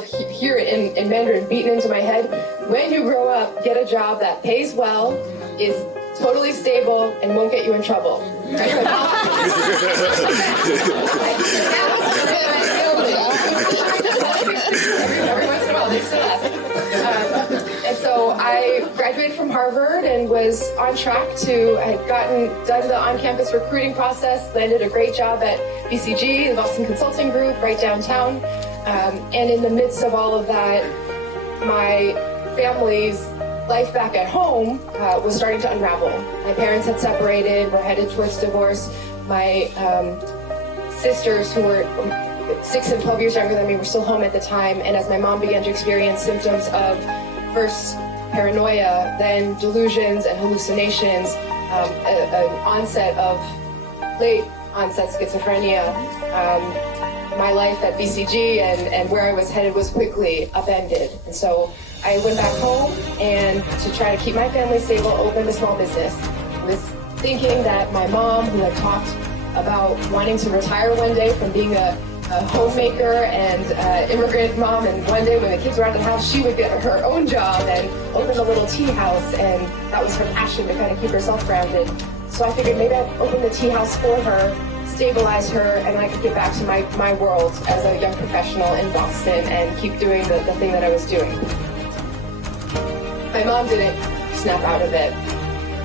still hear it in Mandarin beaten into my head. When you grow up, get a job that pays well, is totally stable, and won't get you in trouble. Right? Every once in a while, they still ask. And so I graduated from Harvard and was on track to, I had done the on-campus recruiting process, landed a great job at BCG, the Boston Consulting Group, right downtown. And in the midst of all of that, my family's life back at home was starting to unravel. My parents had separated, were headed towards divorce. My sisters, who were 6 and 12 years younger than me, were still home at the time. And as my mom began to experience symptoms of first paranoia, then delusions and hallucinations, an onset of late onset schizophrenia, my life at BCG and where I was headed was quickly upended. And so I went back home, and to try to keep my family stable, opened a small business with thinking that my mom, who had talked about wanting to retire one day from being a homemaker and immigrant mom, and one day when the kids were out of the house, she would get her own job and open a little tea house, and that was her passion, to kind of keep herself grounded. So I figured maybe I'd open the tea house for her, stabilize her, and I could get back to my world as a young professional in Boston and keep doing the thing that I was doing. My mom didn't snap out of it.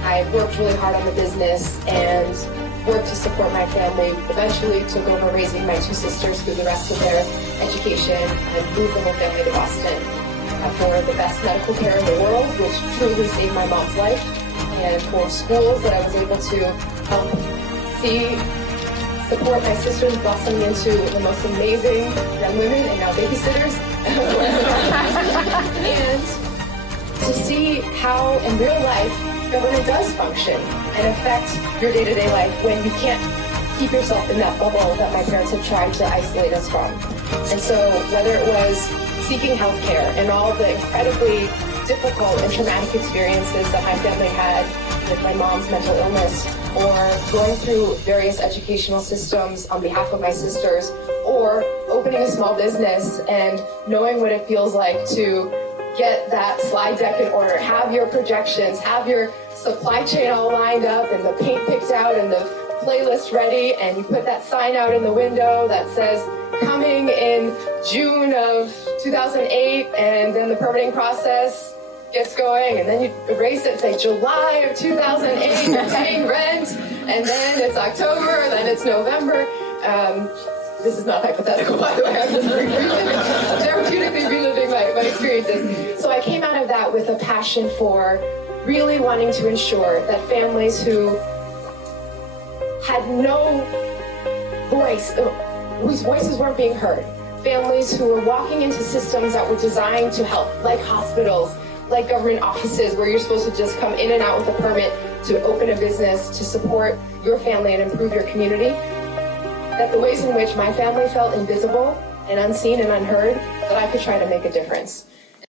I worked really hard on the business and worked to support my family. Eventually took over raising my 2 sisters through the rest of their education and moved the whole family to Boston for the best medical care in the world, which truly saved my mom's life, and for schools that I was able to help support my sisters, blossoming into the most amazing young women and now babysitters. And to see how in real life government does function and affect your day-to-day life when you can't keep yourself in that bubble that my parents had tried to isolate us from. And so whether it was seeking health care and all the incredibly difficult and traumatic experiences that my family had with my mom's mental illness, or going through various educational systems on behalf of my sisters, or opening a small business and knowing what it feels like to get that slide deck in order, have your projections, have your supply chain all lined up and the paint picked out and the playlist ready, and you put that sign out in the window that says coming in June of 2008, and then the permitting process gets going, and then you erase it and say July of 2008, you're paying rent, and then it's October, then it's November. This is not hypothetical, by the way. I'm just therapeutically reliving my experiences. So I came out of that with a passion for really wanting to ensure that families who had no voice, whose voices weren't being heard, families who were walking into systems that were designed to help, like hospitals, like government offices, where you're supposed to just come in and out with a permit to open a business, to support your family and improve your community, that the ways in which my family felt invisible and unseen and unheard, that I could try to make a difference.